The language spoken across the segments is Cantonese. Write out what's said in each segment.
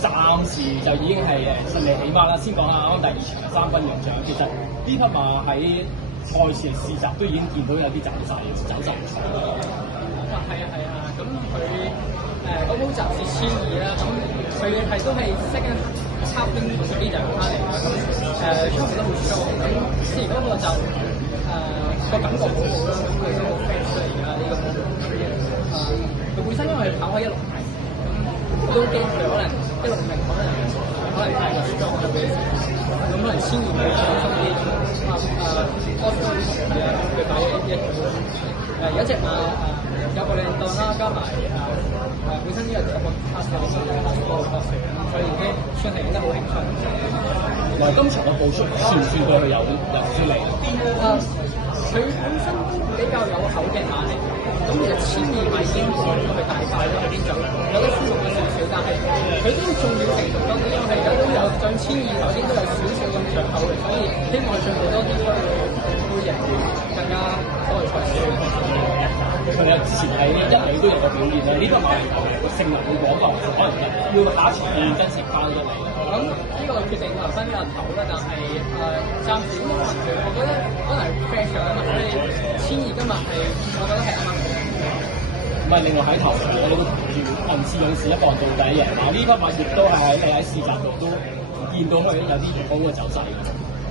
暫時就已經係順利起碼啦。先講下啱啱第二場3分贏獎，其實呢匹馬喺賽前試習都已經見到有啲走勢唔錯。係啊，咁佢嗰鋪集是1200啦，咁佢係都係識緊插邊嗰啲就翻嚟啦，咁出面都好舒服，咁之前嗰個就個感覺好好啦，咁佢都好 fresh 啦而家呢個波路，佢本身因為跑開160米，咁都驚佢可能160米可能太過 strong 咗嘅，咁可能1200會放鬆啲，佢擺一有一隻馬有個靚檔啦，加埋本身呢個有個 pass 嘅角色，所以已經算係贏得好輕鬆。原來今場嘅步速算唔算對佢有啲利？佢本身都比較有口嘅馬嚟，咁其實1200米已經過咗佢大塊啦，已經有得舒服咗少少，但係佢都重要程度咯，因為而家都有上1200頭先都有少少咁長口嘅，所以希望進步多啲會贏更加多嘅賽事。佢哋之前喺1里都有個表現咧，呢匹馬性能會廣泛，可能要下一場認真食翻咗嚟。咁呢個決定留翻俾人頭啦，但係暫時都冇問題，我覺得可能係 fresh 咗啊嘛，所以1200今日係我覺得係啱啱好。唔係，另外喺頭場我哋都同住按次勇士一磅到底贏馬，呢匹馬亦都係喺試習度都見到佢有啲好嘅走勢。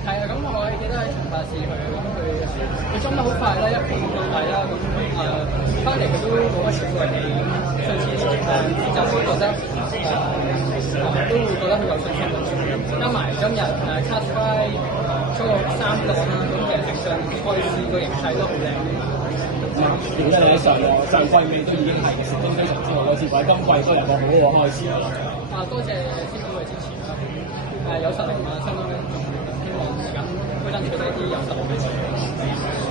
係啊，咁我記得喺長發試佢，咁佢裝得好快啦，一盤到底啦，咁翻嚟佢都冇乜喘過氣，咁上次試習會覺得都會覺得佢有信心嘅，加埋今日cut try 嗰個3檔啦，咁其實直上開市個形勢都好靚。點解你喺上季尾都已經係成績非常之好嘅，接喺今季都有個好好嘅開始啦。多謝師傅嘅支持啦，有實力馬相當希望而家會爭取到一啲有實力嘅賽。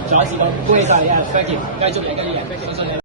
再一次講，恭喜晒你啊 ，Frankie，繼續贏，繼續贏，相信你。